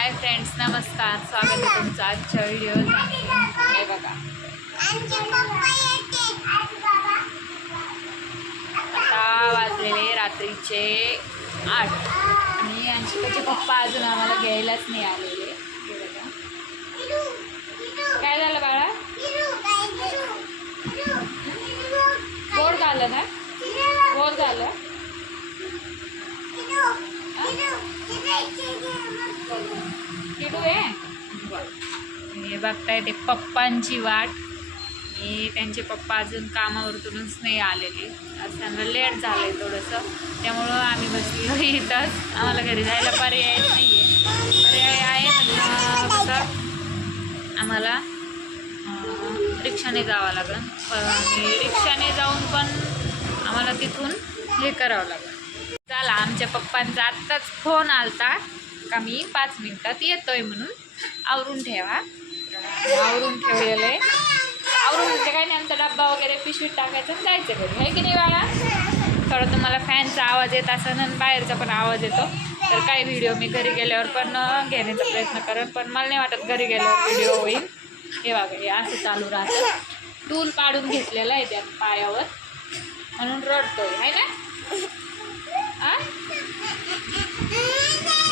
Hi friends नमस्कार. स्वागत आहे तुमचं आजच्या व्हिडिओ हे बघा. आता वाजलेले रात्रीचे आठ. आणि अंशिकाचे पप्पा अजून आम्हाला घ्यायलाच नाही आलेले. काय झालं बाळा? गोड झालं ना? गोड झालं किडू आहे हे बघताय ते पप्पांची वाट. आणि त्यांचे पप्पा अजून कामावरतूनच नाही आलेले. आज त्यांना लेट झालं आहे थोडंसं. त्यामुळं आम्ही बसलो इथंच. आम्हाला घरी जायला पर्याय नाही आहे पर्याय आहे पण कसं आम्हाला रिक्षाने जावं लागेल. पण आणि रिक्षाने जाऊन पण आम्हाला तिथून हे करावं लागेल. चला आमच्या पप्पांचा आत्ताच फोन आलता. का मी पाच मिनटात येतोय म्हणून. आवरून ठेवा. आवरून ठेवलेलं आहे. आवरून म्हणजे काय नाही आमचा डब्बा वगैरे पिशवीत टाकायचं आणि जायचं घरी. आहे की नाही बाळा? थोडं तुम्हाला फॅनचा आवाज येत असं आणि बाहेरचा पण आवाज येतो. तर काही व्हिडिओ मी घरी गेल्यावर पण घेण्याचा प्रयत्न करेन पण मला नाही वाटत घरी गेल्यावर व्हिडिओ होईल. हे बघा हे असं चालू राहतं. टूल पाडून घेतलेलं आहे त्या पायावर. म्हणून रडतोय आहे ना?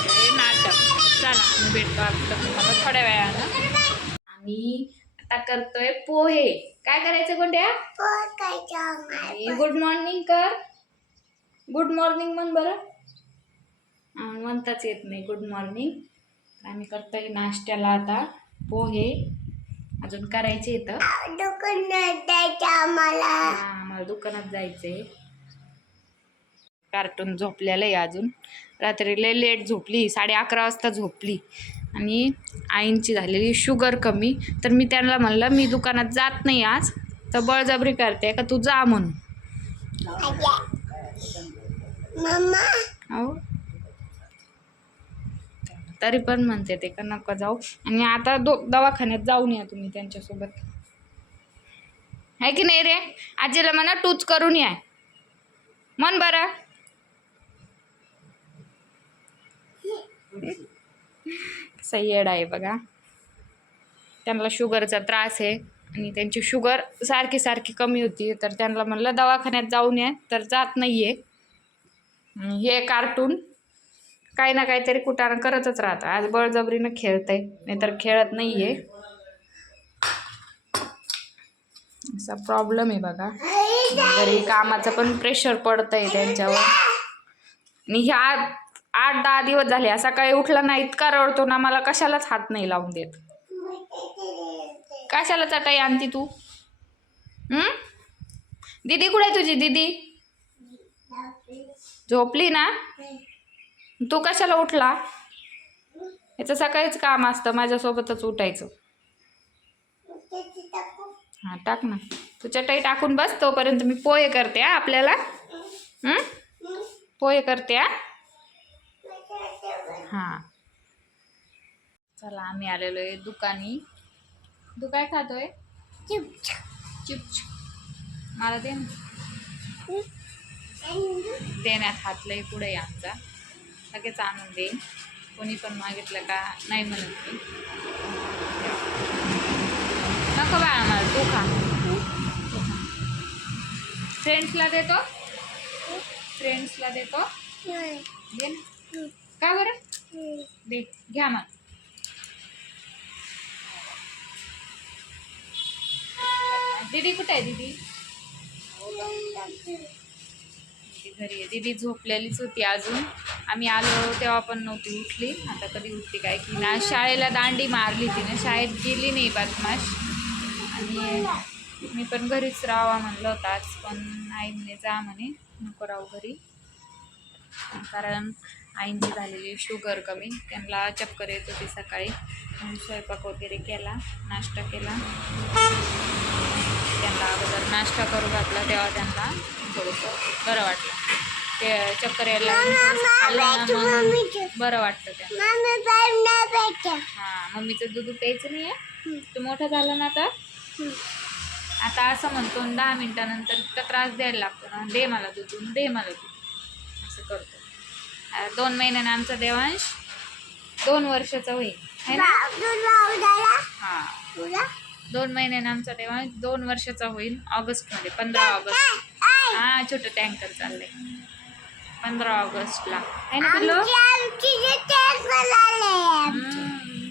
हे नाटक. चला मी भेटतो आपलं तुम्हाला थोड्या वेळानं. आम्ही आता करतोय पोहे. काय करायचं कोणत्या गुड मॉर्निंग कर. गुड मॉर्निंग म्हण बरं. म्हणताच येत नाही गुड मॉर्निंग आम्ही करतोय नाश्त्याला आता पोहे. अजून करायचे येतं आम्हाला. हा, आम्हाला दुकानात जायचंय. कार्टून झोपलेलं आहे अजून. रात्री लय लेट झोपली. साडे अकरा वाजता झोपली. आणि आईंची झालेली शुगर कमी. तर मी त्यांना म्हणलं मी दुकानात जात नाही आज तर बळजबरी करते का तू जा म्हणून. हो तरी पण म्हणते ते का नका जाऊ. आणि आता दो दवाखान्यात जाऊन या तुम्ही त्यांच्यासोबत. आहे की नाही रे? आजीला म्हणा टूच करून या. मन बरं. सय्यड आहे बघा. त्यांना शुगरचा त्रास आहे आणि त्यांची शुगर सारखी सारखी कमी होती. तर त्यांना म्हणलं दवाखान्यात जाऊन या तर जात नाही आहे हे कार्टून काही ना काहीतरी कुटाणं करतच राहतं. आज बळजबरीनं खेळतंय नाहीतर खेळत नाही आहे असा प्रॉब्लेम आहे बघा. घरी कामाचं पण प्रेशर पडतंय त्यांच्यावर. आणि ह्या आठ दहा दिवस झाले. सकाळी उठला ना इतका रडतो ना मला कशालाच हात नाही लावून देत. कशाला चटाई आणती तू? दीदी कुठे आहे तुझी दीदी? झोपली ना? तू कशाला उठला? याचं सकाळीच काम असतं माझ्यासोबतच उठायचं. हां टाक ना. तू चटई टाकून बस तोपर्यंत मी पोहे करते हा आपल्याला. पोहे करते हा. हां. चला आम्ही आलेलो आहे दुकानी. तू काय खातोय? चिप्स. मला दे. देण्यात हात लय पुढे आमचा. लगेच आणून देईन कोणी पण मागितलं का नाही म्हणत मी. नको बाळा मला तू खा. तू खा फ्रेंड्सला देतो फ्रेंड्सला देतो. दे ना. का बरं? दे घ्या मग. दीदी कुठे आहे दीदी? दीदी घरी आहे. दीदी झोपलेलीच होती अजून. आम्ही आलो तेव्हा पण नव्हती उठली. आता कधी उठली काय की ना. शाळेला दांडी मारली तिने. शाळेत गेली नाही बदमाश. आणि मी पण घरीच राहावा म्हणलं होतं आज पण आई म्हणे जा म्हणे. नको राहू घरी. कारण आईंची झालेली शुगर कमी. त्यांना चक्कर येत होती सकाळी. म्हणून स्वयंपाक वगैरे केला नाश्ता केला. त्यांना अगोदर नाश्ता करू घातला तेव्हा त्यांना थोडंसं बरं वाटलं. ते चक्कर यायला बरं वाटतं त्यांना. हां मम्मीचं दूध प्यायचं नाही आहे तू मोठा झाला ना आता. आता असं म्हणतो दहा मिनिटानंतर इतका त्रास द्यायला लागतो ना. दे मला दूध दे मला दूध. दोन महिन्याने आमचा देवांश दोन वर्षाचा होईल है ना? हा. दोन महिन्याने आमचा तेव्हा दोन वर्षाचा होईल ऑगस्टमध्ये पंधरा ऑगस्ट. हा छोटं टँकर चाललंय. पंधरा ऑगस्टला. आहे ना पिल्लू?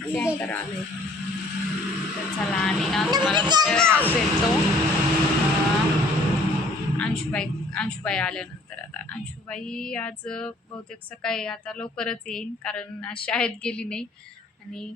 टँकर तर चला आणि ना तुम्हाला दुसऱ्या भेटतो. अं, अंशुबाई अंशुबाई आल्यानंतर आता. अंशुबाई आज बहुतेक सकाळी आता लवकरच येईन कारण आज शाळेत गेली नाही. आणि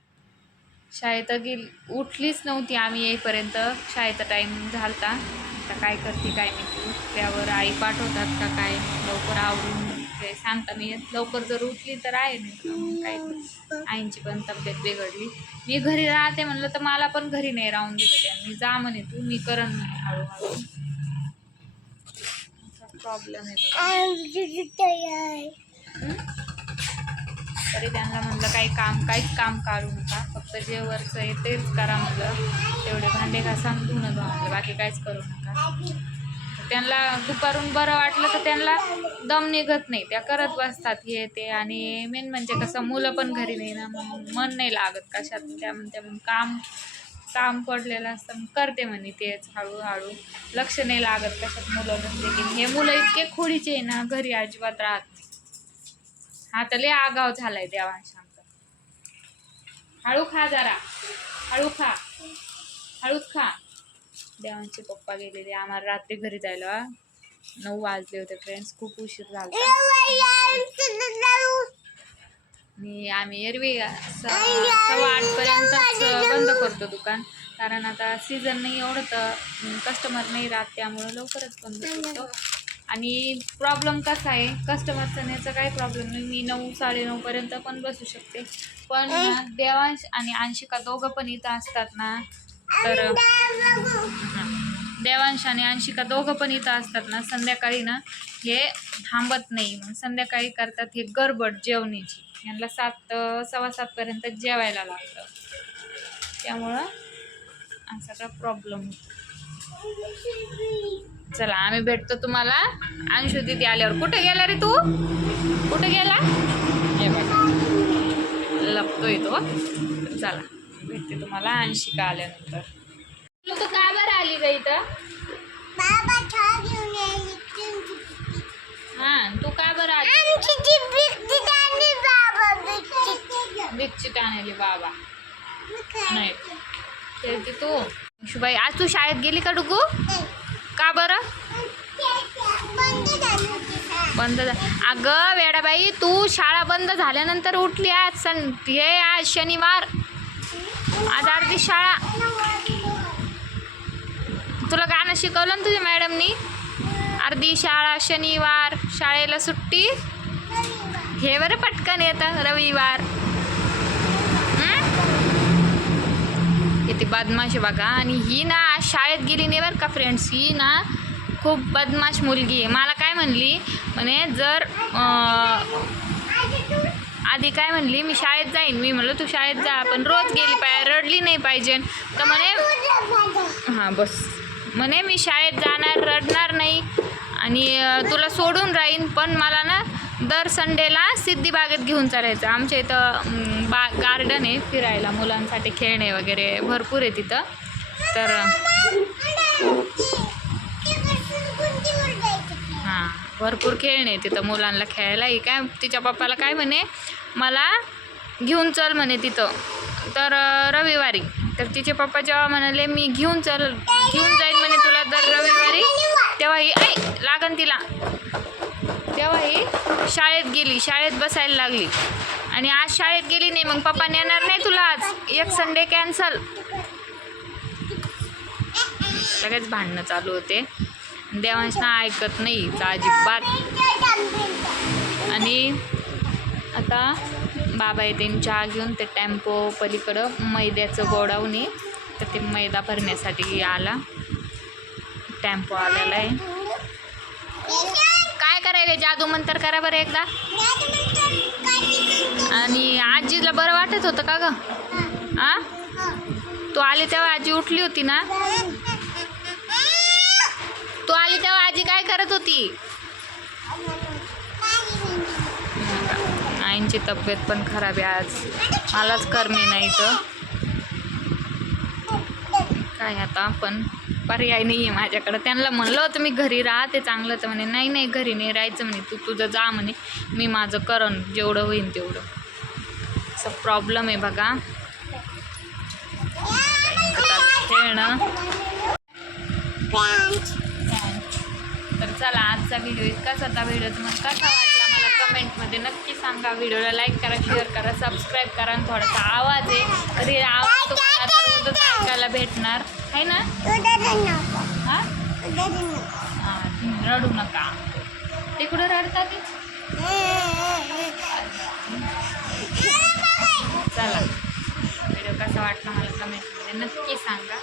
शाळेत गेली उठलीच नव्हती आम्ही येईपर्यंत. शाळेचा टाईम झालता. आता काय करते काय माहिती त्यावर आई पाठवतात का काय? लवकर आवरून ते सांगता मी लवकर जर उठली तर आहे नाही काय? आईंची पण तब्येत बिघडली. मी घरी राहते म्हणलं तर मला पण घरी नाही राहून दिलं मी जा म्हणे तू मी करण हळूहळू. प्रॉब्लेम आहे? तरी त्यांना म्हणलं काही काम काहीच काम काढू नका. फक्त जे वरचं आहे तेच करा म्हणलं. तेवढे भांडे घासा धुणं धुवा म्हणलं. बाकी काहीच करू नका. त्यांना दुपारून बरं वाटलं तर त्यांना दम निघत नाही. त्या करत बसतात हे ते. आणि मेन म्हणजे कसं मुलं पण घरी नाही ना मग मन नाही लागत कशात. त्या म्हणते मग काम काम पडलेलं असतं. करते म्हणे तेच हळूहळू. लक्ष नाही लागत कशात मुलं नसते की हे मुलं इतके खोडीचे आहे ना घरी अजिबात राहत नाही. हा तर लय आगाव झालाय देवांश आमचा हळू खा जरा. हळू खा. हळूच खा. देवांचे पप्पा गेलेले. आम्हाला रात्री घरी जायला नऊ वाजले होते फ्रेंड्स खूप उशीर झाला. आणि आम्ही एरवी सव्वा आठपर्यंतच करतो दुकान. कारण आता सीझन नाही एवढं तर कस्टमर नाही राहत त्यामुळं लवकरच बंद करतो आणि प्रॉब्लेम कसा आहे कस्टमरचा नेचा काही प्रॉब्लेम नाही. मी नऊ साडेनऊपर्यंत पण बसू शकते. पण देवांश आणि अंशिका दोघं पण इथं असतात ना तर. देवांश आणि अंशिका दोघं पण इथं असतात ना संध्याकाळी ना हे थांबत नाही. मग संध्याकाळी करतात हे गडबड जेवणाची. यांना सात सव्वा सातपर्यंत जेवायला लागतं. त्यामुळं असा का प्रॉब्लेम चला आम्ही भेटतो तुम्हाला. अंशू दिदी आल्यावर. कुठे गेला रे तू? कुठे गेला? हे बघा. लपतोय तो. चला भेटते तुम्हाला अंशिका आल्यानंतर. तू का बरं आली ग इथं? हा तू का बरं आली? आणायली बाबा. नाही. खेळते तू शुभाई आज तू शाळेत गेली का डुगू? का बरं? बंद अगं वेडाबाई तू शाळा बंद झाल्यानंतर उठली आज सं हे आज शनिवार. आज अर्धी शाळा. तुला गाणं शिकवलं ना तुझ्या मॅडमनी? अर्धी शाळा शनिवार शाळेला सुट्टी? हे बरं पटकन येतं रविवार हं? किती बदमाश बघा. आणि ही ना आज शाळेत गेली नाही बरं का फ्रेंड्स ही ना खूप बदमाश मुलगी आहे. मला काय म्हणली म्हणे जर आधी काय म्हणली मी शाळेत जाईन. मी म्हणलं तू शाळेत जा. पण रोज गेली पाहिजे रडली नाही पाहिजे. तर म्हणे हां बस. म्हणे मी शाळेत जाणार रडणार नाही. आणि तुला सोडून राहीन पण मला ना दर संडेला सिद्धिबागेत घेऊन चालायचं. आमच्या इथं बा गार्डन आहे फिरायला मुलांसाठी खेळणे वगैरे भरपूर आहे तिथं. तर हां भरपूर खेळणे तिथं मुलांना खेळायला ही काय तिच्या पप्पाला काय म्हणे मला घेऊन चल म्हणे तिथं. तर रविवारी. तर तिचे पप्पा जेव्हा म्हणाले मी घेऊन चल घेऊन जाईन म्हणे तुला दर रविवारी तेव्हा ही ऐ लागन तिला. शाळेत गेली शाळेत बसायला लागली. आणि आज शाळेत गेली नाही मग पप्पा नेणार नाही तुला आज. एक संडे कॅन्सल लगेच भांडणं चालू होते. देवांशना ऐकत नाही अजिबात. आणि आता बाबा येते चहा घेऊन ते टेम्पो पलीकडं मैद्याचं गोडाऊन तर ते मैदा भरण्यासाठी आला. टेम्पो आलेला आहे. करायला जादू मंतर करा बरं एकदा. आणि आजीला बरं वाटत होतं का ग? आ? तू आली तेव्हा आजी उठली होती ना? तू आली तेव्हा आजी काय करत होती? आईंची तब्येत पण खराब आहे आज. मलाच करणे नाही तर काय आता पण पर्याय नाही आहे माझ्याकडं. त्यांना म्हणलं होतं मी घरी राहते चांगलं तर म्हणे नाही नाही घरी नाही राहायचं म्हणे तू तुझं जा म्हणे मी माझं करण जेवढं होईल तेवढं. असं प्रॉब्लेम आहे बघा. खेळणं. तर चला आजचा व्हिडिओ इतकाच होता. व्हिडिओ तुम्हाला कसा वाटला मला कमेंटमध्ये नक्की सांगा. व्हिडिओला लाईक करा शेअर करा सबस्क्राईब करा आणि थोडासा आवाज आहे. तरी दररोजच भेटणार. आहे ना? हां? रडू नका. ते कुठं रडतात चला. व्हिडिओ कसा वाटला मला कमेंटमध्ये नक्की सांगा.